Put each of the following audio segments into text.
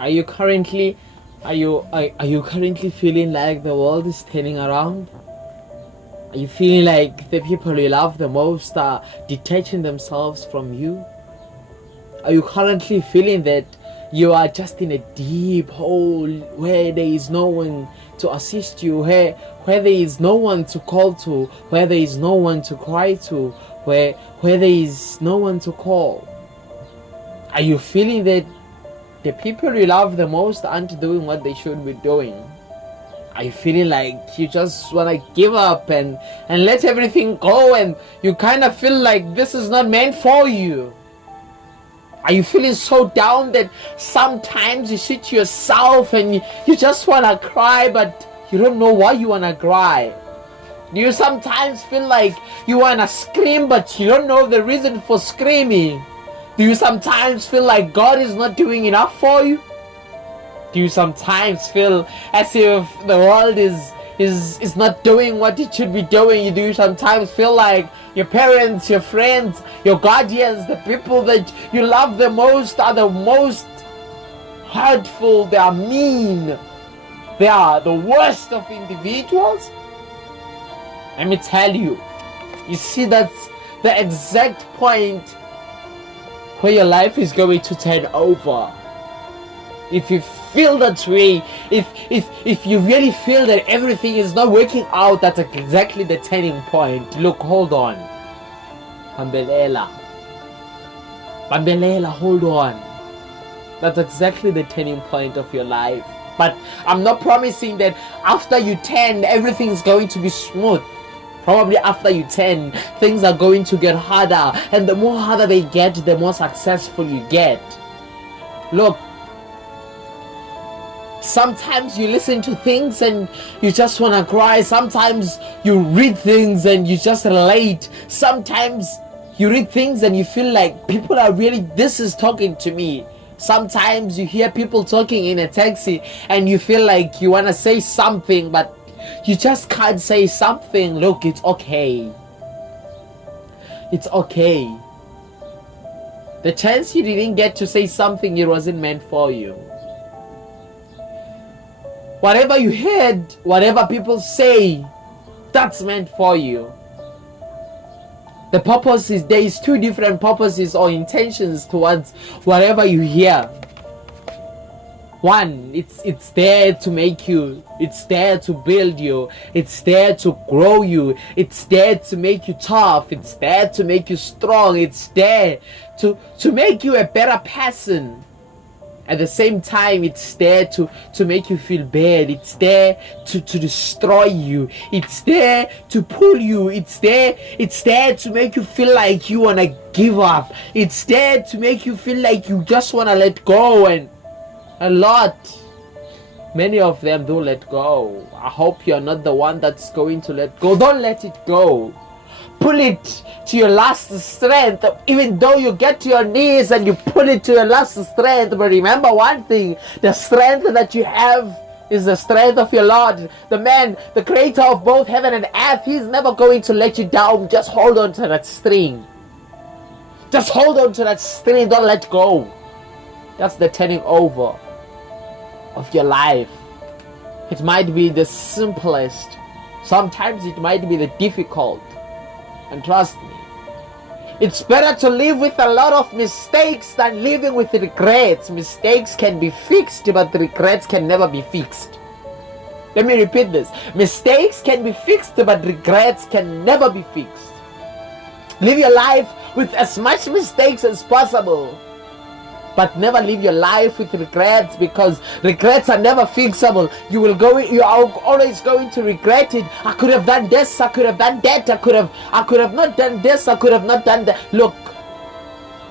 Are you currently are you currently feeling like the world is turning around? Are you feeling like the people you love the most are detaching themselves from you? Are you currently feeling that you are just in a deep hole where there is no one to assist you, where there is no one to call to, where there is no one to cry to, where there is no one to call? Are you feeling that the people you love the most aren't doing what they should be doing? Are you feeling like you just want to give up and let everything go, and you kind of feel like this is not meant for you? Are you feeling so down that sometimes you sit to yourself and you just want to cry, but you don't know why you want to cry? Do you sometimes feel like you want to scream, but you don't know the reason for screaming? Do you sometimes feel like God is not doing enough for you? Do you sometimes feel as if the world is not doing what it should be doing? Do you sometimes feel like your parents, your friends, your guardians, the people that you love the most are the most hurtful, they are mean, they are the worst of individuals? Let me tell you, you see, that's the exact point where your life is going to turn over. If you feel that way, if you really feel that everything is not working out, that's exactly the turning point. Look, hold on. Bambelela, hold on. That's exactly the turning point of your life. But I'm not promising that after you turn, everything's going to be smooth. Probably after you turn, things are going to get harder. And the more harder they get, the more successful you get. Look, sometimes you listen to things and you just want to cry. Sometimes you read things and you just relate. Sometimes you read things and you feel like people are really, this is talking to me. Sometimes you hear people talking in a taxi and you feel like you want to say something, but you just can't say something. Look, it's okay. It's okay. The chance you didn't get to say something, it wasn't meant for you. Whatever you heard, whatever people say, that's meant for you. The purpose is, there is two different purposes or intentions towards whatever you hear. One, it's there to make you, it's there to build you, it's there to grow you, it's there to make you tough, it's there to make you strong, it's there to make you a better person. At the same time, it's there to make you feel bad. It's there to destroy you. It's there to pull you. It's there to make you feel like you want to give up. It's there to make you feel like you just want to let go. And many of them do let go. I hope you're not the one that's going to let go. Don't let it go. Pull it to your last strength. Even though you get to your knees and you pull it to your last strength, but remember one thing, the strength that you have is the strength of your Lord, the man, the creator of both heaven and earth. He's never going to let you down. Just hold on to that string. Just hold on to that string. Don't let go. That's the turning over of your life. It might be the simplest. Sometimes it might be the difficult. And trust me, it's better to live with a lot of mistakes than living with regrets. Mistakes can be fixed, but regrets can never be fixed. Let me repeat this. Mistakes can be fixed, but regrets can never be fixed. Live your life with as much mistakes as possible, but never live your life with regrets, because regrets are never fixable. You are always going to regret it. I could have done this, I could have done that, I could have not done this, I could have not done that. Look,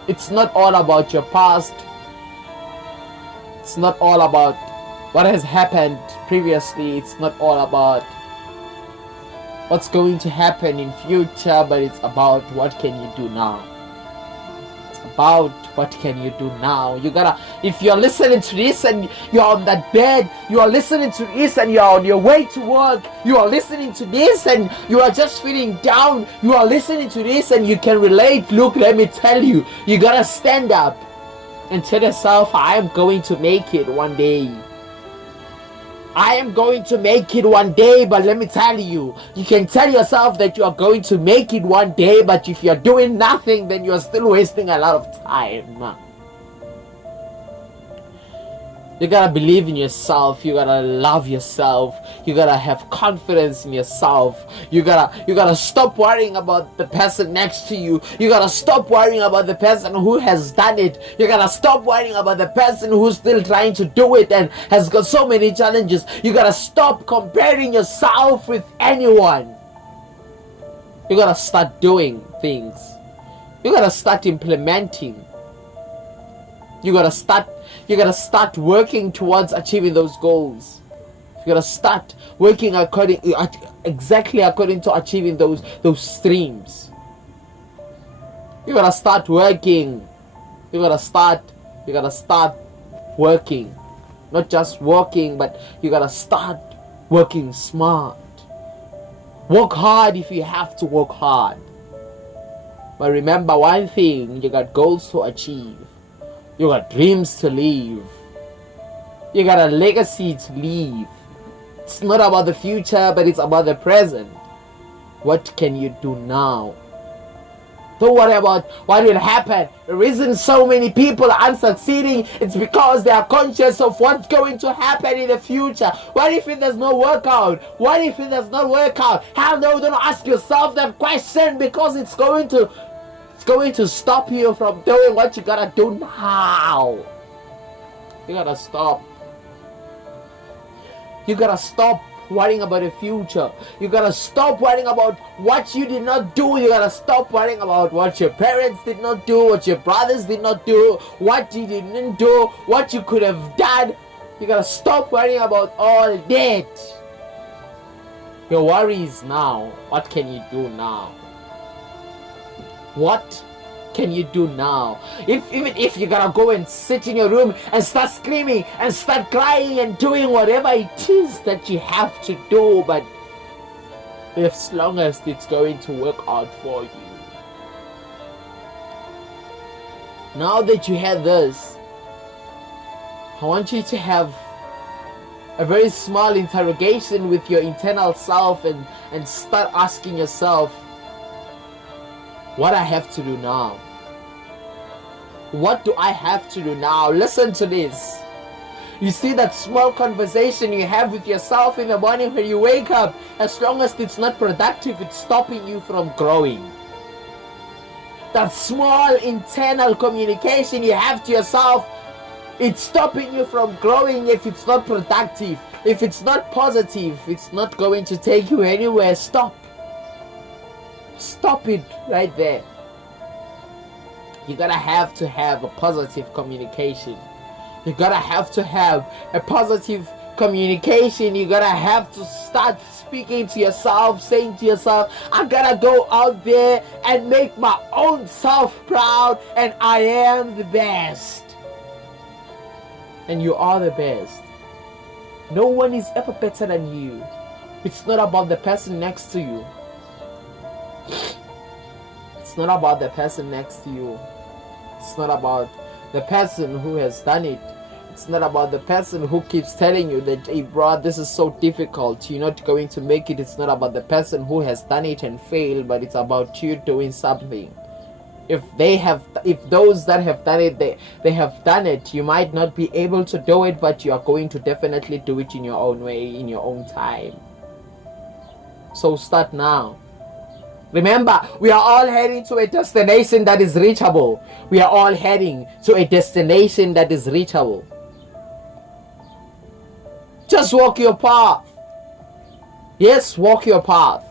it's not all about your past. It's not all about what has happened previously. It's not all about what's going to happen in future, but it's about what can you do now. About what can you do now. You gotta, if you're listening to this and you're on that bed, you are listening to this and you're on your way to work, you are listening to this and you are just feeling down, you are listening to this and you can relate. Look, let me tell you, you gotta stand up. and tell yourself, I am going to make it one day. I am going to make it one day. But let me tell you, you can tell yourself that you are going to make it one day, but if you're doing nothing, then you're still wasting a lot of time. You gotta believe in yourself. You gotta love yourself. You gotta have confidence in yourself. You gotta stop worrying about the person next to you. You gotta stop worrying about the person who has done it. You gotta stop worrying about the person who's still trying to do it and has got so many challenges. You gotta stop comparing yourself with anyone. You gotta start doing things. You gotta start implementing. You gotta start working towards achieving those goals. You gotta start working exactly according to achieving those streams. You gotta start working. You gotta start working. Not just working, but you gotta start working smart. Work hard if you have to work hard. But remember one thing, you got goals to achieve. You got dreams to live. You got a legacy to leave. It's not about the future, but it's about the present. What can you do now? Don't worry about what will happen. The reason so many people aren't succeeding, it's because they are conscious of what's going to happen in the future. What if it does not work out? What if it does not work out? How no, don't ask yourself that question, because it's going to stop you from doing what you gotta do now. You gotta stop. You gotta stop worrying about the future. You gotta stop worrying about what you did not do. You gotta stop worrying about what your parents did not do, what your brothers did not do, what you didn't do, what you could have done. You gotta stop worrying about all that. Your worries now. What can you do now? What can you do now? Even if you gotta go and sit in your room and start screaming and start crying and doing whatever it is that you have to do, but as long as it's going to work out for you. Now that you have this, I want you to have a very small interrogation with your internal self and start asking yourself, what I have to do now? What do I have to do now? Listen to this. You see that small conversation you have with yourself in the morning when you wake up, as long as it's not productive, it's stopping you from growing. That small internal communication you have to yourself, it's stopping you from growing if it's not productive. If it's not positive, it's not going to take you anywhere. Stop it right there. You gotta have to have a positive communication. You gotta have to have a positive communication. You gotta have to start speaking to yourself, saying to yourself, I gotta go out there and make my own self proud, and I am the best. And you are the best. No one is ever better than you. It's not about the person next to you. It's not about the person next to you. It's not about the person who has done it. It's not about the person who keeps telling you that, hey bro, this is so difficult, you're not going to make it. It's not about the person who has done it and failed, but it's about you doing something. If those that have done it, they have done it, you might not be able to do it, but you are going to definitely do it in your own way, in your own time. So start now. Remember, we are all heading to a destination that is reachable. We are all heading to a destination that is reachable. Just walk your path. Yes, walk your path.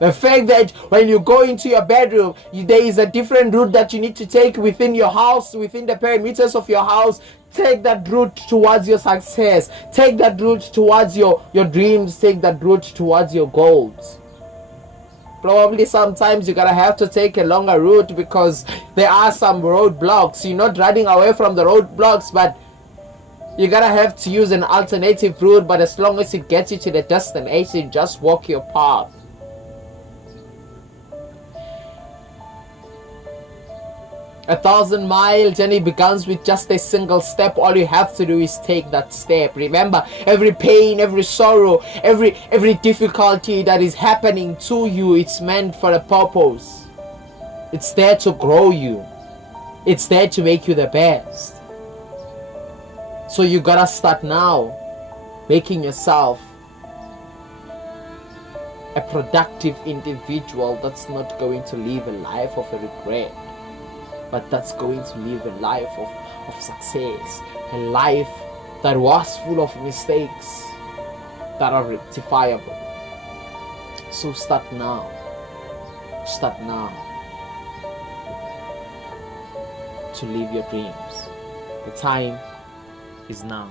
The fact that when you go into your bedroom, there is a different route that you need to take within your house, within the perimeters of your house. Take that route towards your success. Take that route towards your dreams. Take that route towards your goals. Probably sometimes you're gonna have to take a longer route because there are some roadblocks. You're not running away from the roadblocks, but you're gonna have to use an alternative route. But as long as it gets you to the destination, just walk your path. 1,000-mile journey begins with just a single step. All you have to do is take that step. Remember, every pain, every sorrow, every difficulty that is happening to you, it's meant for a purpose. It's there to grow you. It's there to make you the best. So you gotta start now, making yourself a productive individual that's not going to live a life of a regret, but that's going to live a life of success, a life that was full of mistakes that are rectifiable. So start now. Start now to live your dreams. The time is now.